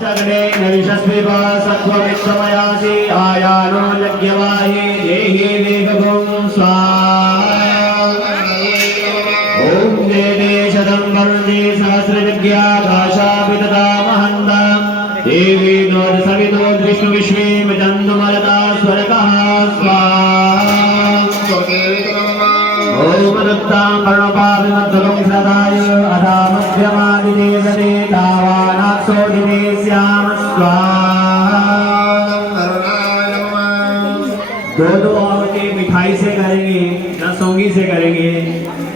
जगने नरिशस्विवा सत्वमित्तमयासि आयानो यज्ञवाये देहि वेगगुं स्वाहा ॐ देवे शतं वरुणे सहस्रयज्ञा भाषापितदा महन्ता देवी नोद सवितो विष्णु विश्वेम चन्दुमलता स्वर्गः स्वाहा ॐ दत्तां कर्णपाभिमद्धगं सदाय अधामध्यमादिदेशने तावानाक्षोदिने श्याम स्वाहा दो औरतें मिठाई से करेंगे ना सौंगी से करेंगे।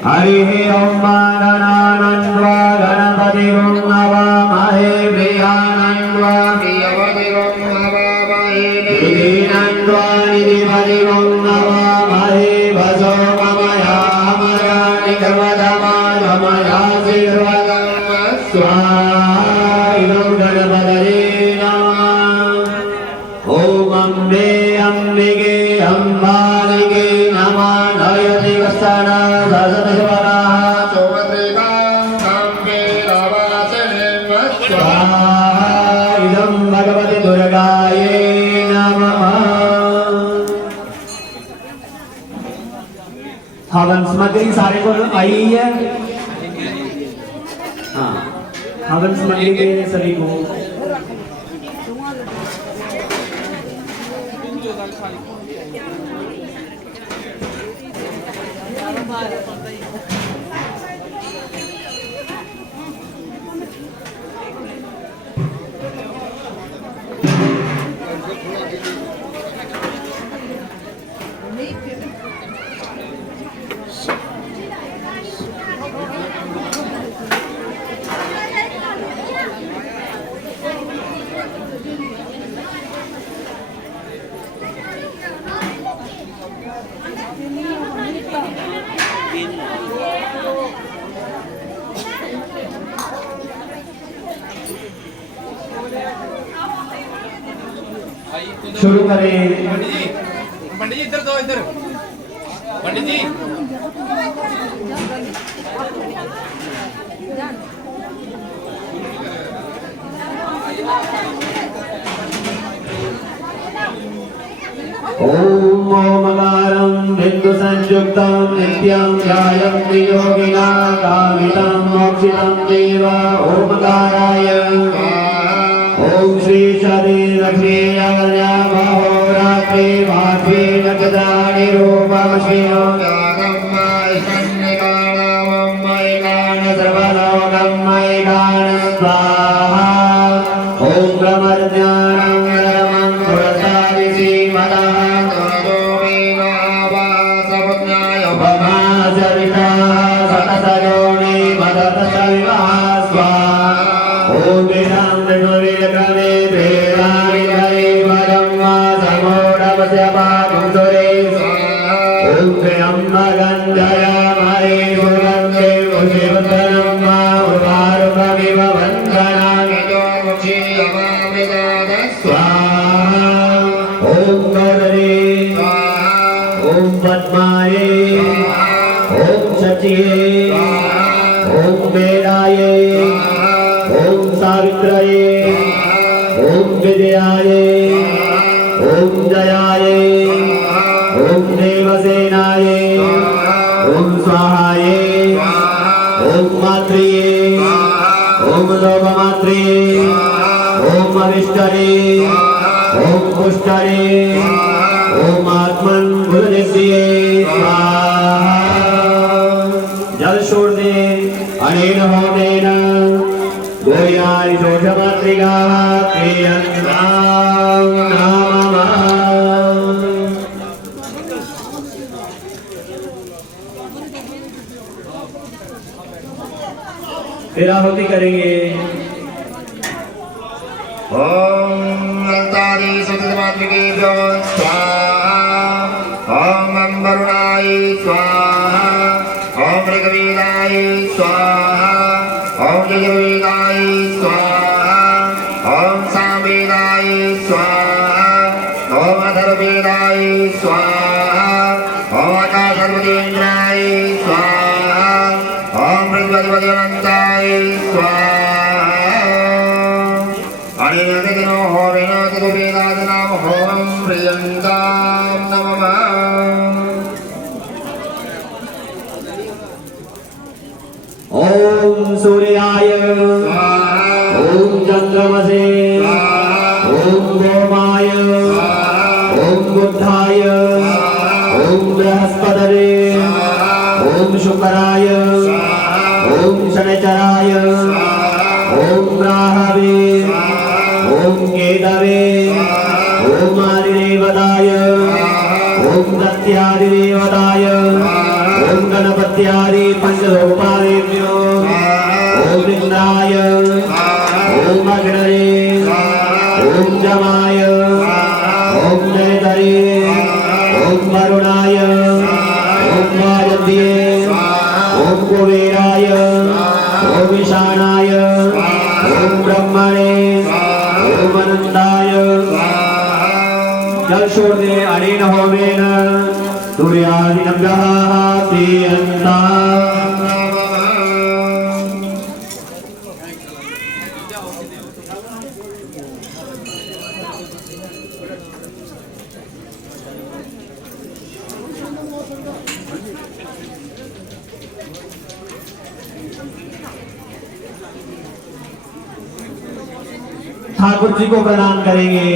हरि ओम गणानन्वा गणपति ओम नवामहे प्रियानन्वा प्रियपति ओम नवामहे निधिनन्वा निधिपति ओम नवामहे वसो ममया मयानि कर्मधमाधमया शीर्वदं स्वाहा इदं गणपतये नमः। ओम अम्बे अम्बिके अम्बालिके नमः नयति वत्सना ससतस्वराः सोमद्रिकां अम्बे नवासने स्वाहा इदं भगवति दुर्गायै नमः। हवन सामग्री सारे को आई है। हाँ हवन सामग्री के सभी को शुरू करें। पंडित जी इधर दो, इधर पंडित जी। ओम ओमकारं बिंदु संयुक्तं नित्यं ध्यायं वियोगिना कामितं मोक्षितं देव ओमकाराय। ओम श्री शरीर लक्ष्मी अवल्या महोरात्रि माध्वी नक्षत्राणि रूपमश्विनो सर्वलोकं मयिकान स्वाहा। ओम ब्रह्मज्ञानं धर्मं पुरस्तादि श्रीमतः सतसयोनि मदतसविवः स्वाहा। ओम वेदांत नुरिलकने वेदानि हरि परं समोढवस्य पाकुंसुरे ओम त्र्यम्बकञ्जयामहे सुगन्धे पुष्टिवर्धनं उर्वारुकमिव वन्दनामि स्वाहा। ओम गौरे ओम पद्माये ओम शचिये ओम वेदाये ओम सावित्रये ओम विजयाये ओम जयाये ओम देवसेनाये ओम स्वाहाये ओम मात्रिये ओम लोकमात्रिये ओम अविष्टरे ओम पुष्टरे ओम आत्मन गुरुनिधिये स्वाहा। जल छोड़ दे अनेन होमेन गोयानि दोषमात्रिकाः प्रियन्तां नमः। फिर आहुति करेंगे। ओम लंतारी सततमात्रिकेभ्यो स्वाहा। ओम वरुणाय स्वाहा। ओम ऋग्वेदाय स्वाहा। ओम यजुर्वेदाय स्वाहा। ओम सामवेदाय स्वाहा। ओम अथर्ववेदाय स्वाहा। ओम आकाशर्वदेन्द्राय स्वाहा। ओम ऋग्वेदवदनन्ताय स्वाहा। अनिनदिनो हो विनोदतु वेदादनाम होम प्रियन्तां नमः ओम सूर्याय ओम चंद्रमसे ओम गोमाय ओम बुद्धाय ओम बृहस्पतये ओम शुक्राय ओम शनिचराय ओम राहवे ओम केतवे ओम आदिदेवताय ओम दत्यादिदेवताय ओम गणपत्यादि पंचलोकादेभ्यो ओम इंद्राय ओम अग्नये ओम जमाय ओम नैतरे ओम वरुणाय ओम वाजद्ये ओम कुबेराय ओम ईशानाय ओम ब्रह्मणे ओम अनंताय जल छोड़ दे अनेन होमेन सूर्यादिनभ्यः तीयन्ता ठाकुर जी को प्रणाम करेंगे।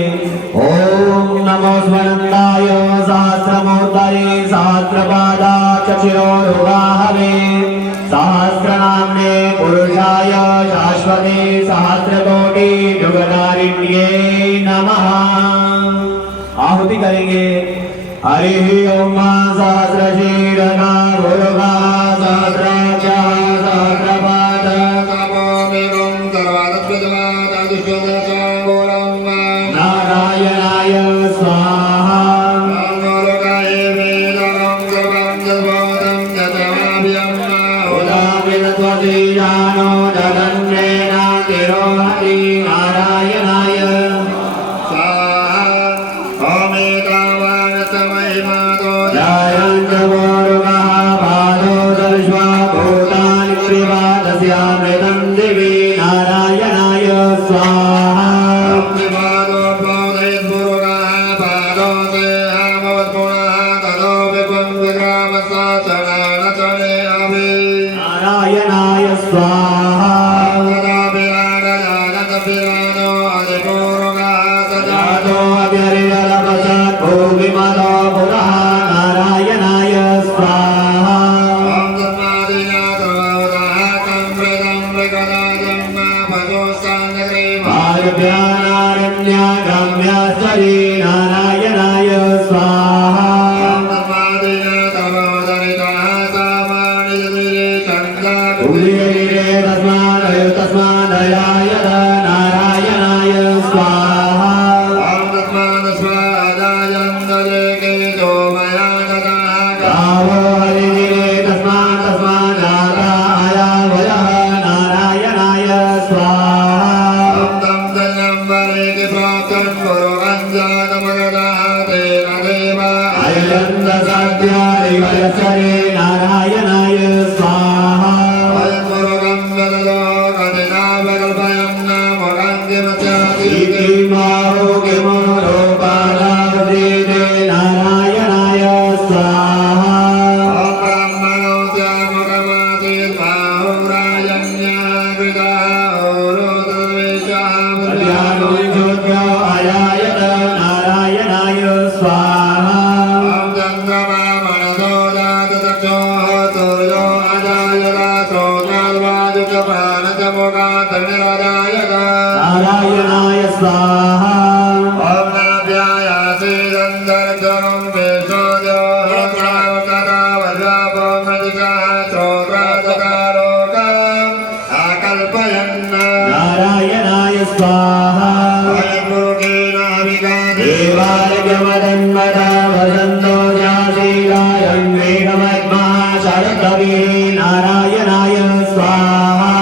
ओम नमो स्वनंदाय सहस्रमोदरे सहस्रपादाक्षशिरोरुबाहवे सहस्रनाम्ने पुरुषाय शाश्वते सहस्रकोटि युगधारिण्ये नमः। आहुति करेंगे। हरि ओम सहस्रशीर्षा गुरुगा सहस्राक्षा सहस्रपाद नारायणाय स्वाहा उदाविदत्वतीजानो जगन्नेन तिरोहति नारायणाय जयन्तमोरुगः पादो दर्श्वा भूतानि त्रिपादस्यामृतं दिवि नारायणाय स्वाहा नारायणाय स्वाहा जातो अव्यरिजलपसत् भूमिमतो पुरः नारायणाय स्वाहा पार्भ्यानारण्यागम्याश्चरी नारायणाय स्वाहा उदीरे तस्मादयाय नारायणाय स्वाहा गावो हरिदिरे तस्मादाय वयः नारायणाय स्वाहा अयन्दसद्यादिवयसरे नारायणाय स्वाहा नारायणाय स्वाहा नारायणाय स्वाहा नारायणाय स्वाहा नारायणाय स्वाहा देवार्यमदन्मदा वसन्तो जासीरायं वेगमद्मा शरदवी नारायणाय स्वाहा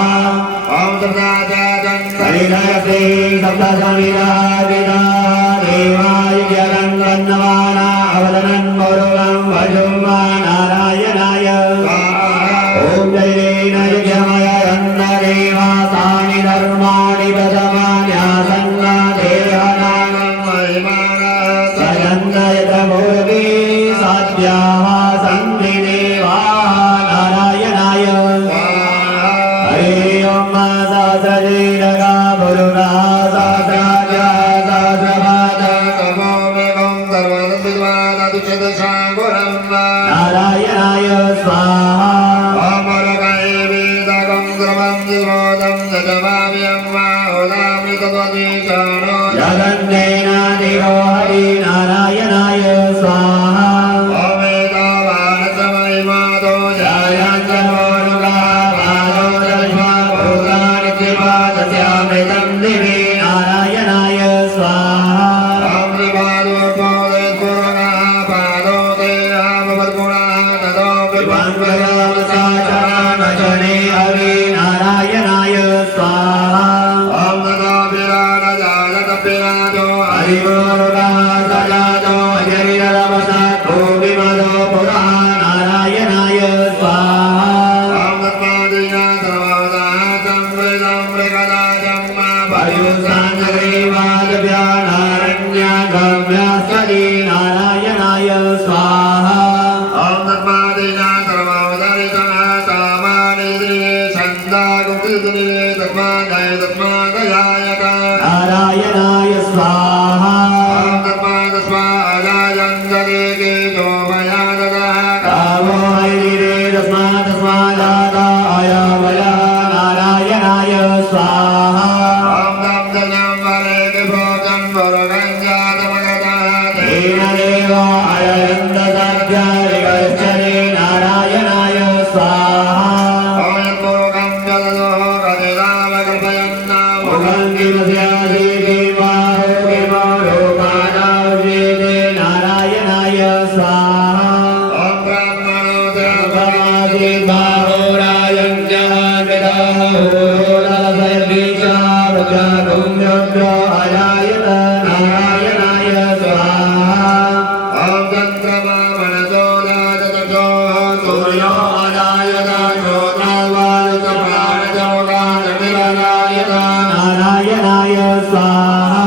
हरिदयते सप्तसमिदाविदा देवाय जगन्वन्नवाना अवदनं मुरुगं भजुमा नारायणाय ओम जयेन यज्ञमय अन्नदेवा तानि धर्माणि प्रथमान्यासन्न जगन्नेनादिको हरि नारायणाय स्वाहा अमृतं दिवे नारायणाय स्वाहा वचने हरि नारायणाय स्वाहा हरिमुरुगा सजातो हरिरवसा गोविमदो पुरा नारायणाय स्वाहा वायुसाङ्गरीवादव्यानारण्यागम्यास्वरी नारायणाय स्वाहा नारायणाय स्वाहा कामो हरिरे तस्मादाय वया नारायणाय स्वाहा तेन देवाय नन्दसद्यारिगच्छरे नारायणाय स्वाहा नारायणाय स्वाहा नारायणाय स्वाहा नारायणाय स्वाहा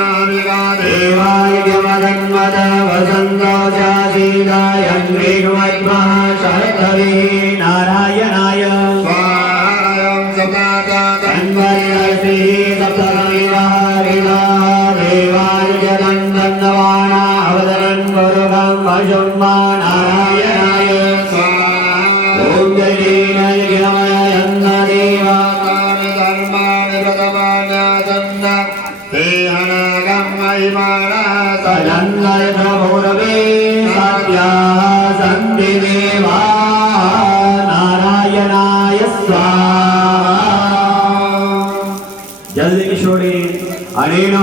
नारायणाय देवाय यमधन्मद वसन्तो चासीदायन्द्रिगुमद्मः शरद्धरे नारायणाय अन्वर्यसि सप्तकमिवारिदा देवाय जगन्नवाना अवदरन् गुरुगं वशुम्मा नारायणाय ॐ जयेनाय गिरमयन्नदेवा सजन्नय प्रभुरवे सत्याः सन्ति देवा नारायणाय स्वाहा जल्दी किशोरी अनेन